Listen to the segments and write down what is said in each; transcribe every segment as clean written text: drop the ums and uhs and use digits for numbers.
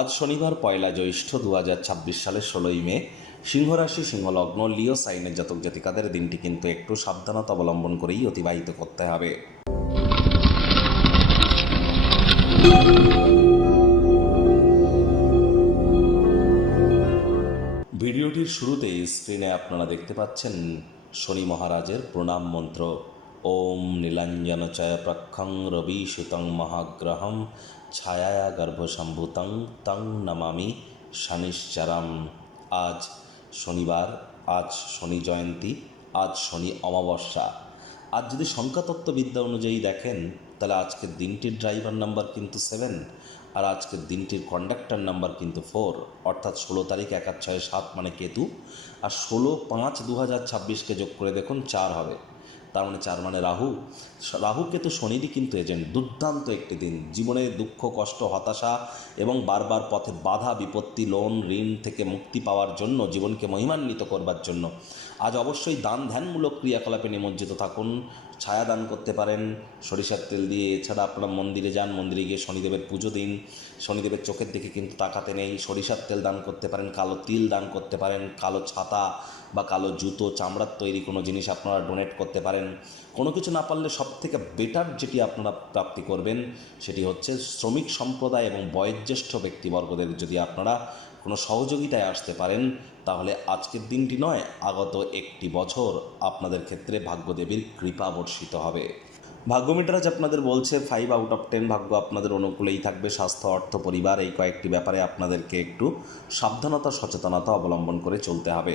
আজ শনিবার পয়লা জ্যৈষ্ঠ 2026 সালের 16ই মে। সিংহরাশি সিংহলগ্ন লিও সাইনের জাতক জাতিকাদের দিনটি কিন্তু একটু সাবধানতা অবলম্বন করেই অতিবাহিত করতে হবে। ভিডিওটির শুরুতেই স্ক্রিনে আপনারা দেখতে পাচ্ছেন শনি মহারাজের প্রণাম মন্ত্র। ওম নীলাঞ্জনচয় প্রক্ষং রবি সুতং মহাগ্রহম ছায়া গর্ভসম্ভূতং তং নমামি শনিশ্চরম। আজ শনিবার, আজ শনি জয়ন্তী, আজ শনি অমাবস্যা। আজ যদি সংখ্যাতত্ত্ববিদ্যা অনুযায়ী দেখেন তাহলে আজকের দিনটির ড্রাইভার নাম্বার কিন্তু 7, আর আজকের দিনটির কন্ডাক্টর নাম্বার কিন্তু 4, অর্থাৎ 16 তারিখ 1-6-7 মানে কেতু, আর 16-5-2026কে যোগ করে দেখুন 4 হবে, তার মানে 4 মানে রাহু। রাহু কেতু শনিরই কিন্তু এজেন্ট। দুর্দান্ত একটি দিন, জীবনে দুঃখ কষ্ট হতাশা এবং বারবার পথে বাধা বিপত্তি লোন ঋণ থেকে মুক্তি পাওয়ার জন্য, জীবনকে মহিমান্বিত করবার জন্য আজ অবশ্যই দান ধ্যানমূলক ক্রিয়াকলাপে নিমজ্জিত থাকুন। ছায়া দান করতে পারেন সরিষার তেল দিয়ে, এছাড়া আপনারা মন্দিরে যান, মন্দিরে গিয়ে শনিদেবের পুজো দিন। শনিদেবের চোখের দিকে কিন্তু তাকাতে নেই। সরিষার তেল দান করতে পারেন, কালো তিল দান করতে পারেন, কালো ছাতা বা কালো জুতো, চামড়ার তৈরি কোনো জিনিস আপনারা ডোনেট করতে পারেন। কোনো কিছু না পারলে সবথেকে বেটার যেটি আপনারা প্রাপ্তি করবেন সেটি হচ্ছে শ্রমিক সম্প্রদায় এবং বয়োজ্যেষ্ঠ ব্যক্তিবর্গদের যদি আপনারা কোনো সহযোগিতায় আসতে পারেন তাহলে আজকের দিনটি নয়, আগত একটি বছর আপনাদের ক্ষেত্রে ভাগ্যদেবীর কৃপা বর্ষিত হবে। ভাগ্যমিটার আজ আপনাদের বলছে 5/10 ভাগ্য আপনাদের অনুকূলেই থাকবে। স্বাস্থ্য, অর্থ, পরিবার এই কয়েকটি ব্যাপারে আপনাদেরকে একটু সাবধানতা সচেতনতা অবলম্বন করে চলতে হবে।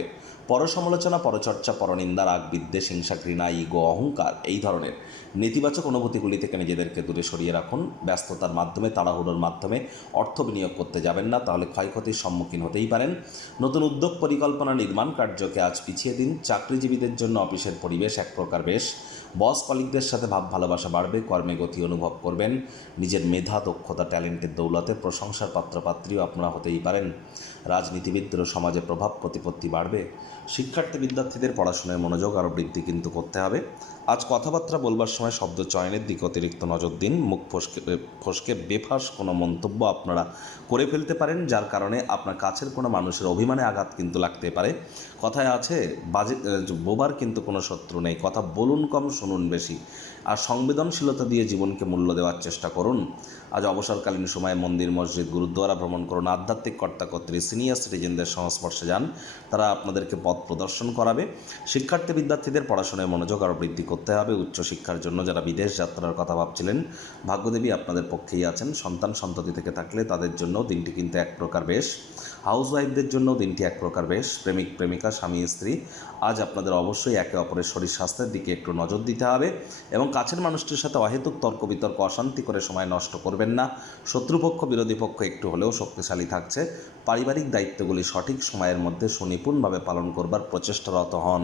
পরসমালোচনা, পরচর্চা, পরনিন্দা, রাগ, বিদ্বেষ, হিংসা, ঘৃণা, ইগো, অহংকার এই ধরনের নেতিবাচক অনুভূতিগুলি থেকে নিজেদেরকে দূরে সরিয়ে রাখুন। ব্যস্ততার মাধ্যমে, তাড়াহুড়োর মাধ্যমে অর্থ বিনিয়োগ করতে যাবেন না, তাহলে ক্ষয়ক্ষতির সম্মুখীন হতেই পারেন। নতুন উদ্যোগ পরিকল্পনা নির্মাণ কার্যকে আজ পিছিয়ে দিন। চাকরিজীবীদের জন্য অফিসের পরিবেশ এক প্রকার বেশ। বস কলিগদের সাথে ভাব ভালোবাসা বাড়বে, কর্মে গতি অনুভব করবেন। নিজের মেধা, দক্ষতা, ট্যালেন্টের দৌলতে প্রশংসার পাত্রপাত্রীও আপনারা হতেই পারেন। রাজনীতিবিদদেরও সমাজে প্রভাব প্রতিপত্তি বাড়বে। শিক্ষার্থী বিদ্যার্থীদের পড়াশোনায় মনোযোগ আরও বৃদ্ধি কিন্তু করতে হবে। আজ কথাবার্তা বলবার সময় শব্দ চয়নের দিকে অতিরিক্ত নজর দিন। মুখ ফসকে বেফাঁস কোনো মন্তব্য আপনারা করে ফেলতে পারেন, যার কারণে আপনার কাছের কোনো মানুষের অভিমানে আঘাত কিন্তু লাগতে পারে। কথায় আছে বাজে বোবার কিন্তু কোনো শত্রু নেই। কথা বলুন কম, শুনুন বেশি, আর সংবেদনশীলতা দিয়ে জীবনকে মূল্য দেওয়ার চেষ্টা করুন। আজ অবসরকালীন সময়ে মন্দির, মসজিদ, গুরুদ্বারা ভ্রমণ করুন। আধ্যাত্মিক কর্তাকর্ত্রী, সিনিয়র সিটিজেনদের সংস্পর্শে যান, তারা আপনাদেরকে পথ প্রদর্শন করাবে। শিক্ষার্থী বিদ্যার্থীদের পড়াশোনায় মনোযোগ আরও বৃদ্ধি করতে হবে। উচ্চশিক্ষার জন্য যারা বিদেশ যাত্রার কথা ভাবছিলেন, ভাগ্যদেবী আপনাদের পক্ষেই আছেন। সন্তান সন্ততি থেকে থাকলে তাদের জন্য দিনটি কিন্তু এক প্রকার বেশ। হাউসওয়াইফদের জন্য দিনটি এক প্রকার বেশ। প্রেমিক প্রেমিকা, স্বামী স্ত্রী আজ আপনাদের অবশ্যই একে অপরের শরীর স্বাস্থ্যের দিকে একটু নজর দিতে হবে এবং কাছের মানুষটির সাথে অহেতুক তর্ক বিতর্ক, অশান্তি করে সময় নষ্ট করবেন না। শত্রুপক্ষ বিরোধী পক্ষ একটু হলেও শক্তিশালী থাকছে। পারিবারিক দায়িত্বগুলি সঠিক সময়ের মধ্যে সুনিপুণভাবে পালন করবার প্রচেষ্টারত হন।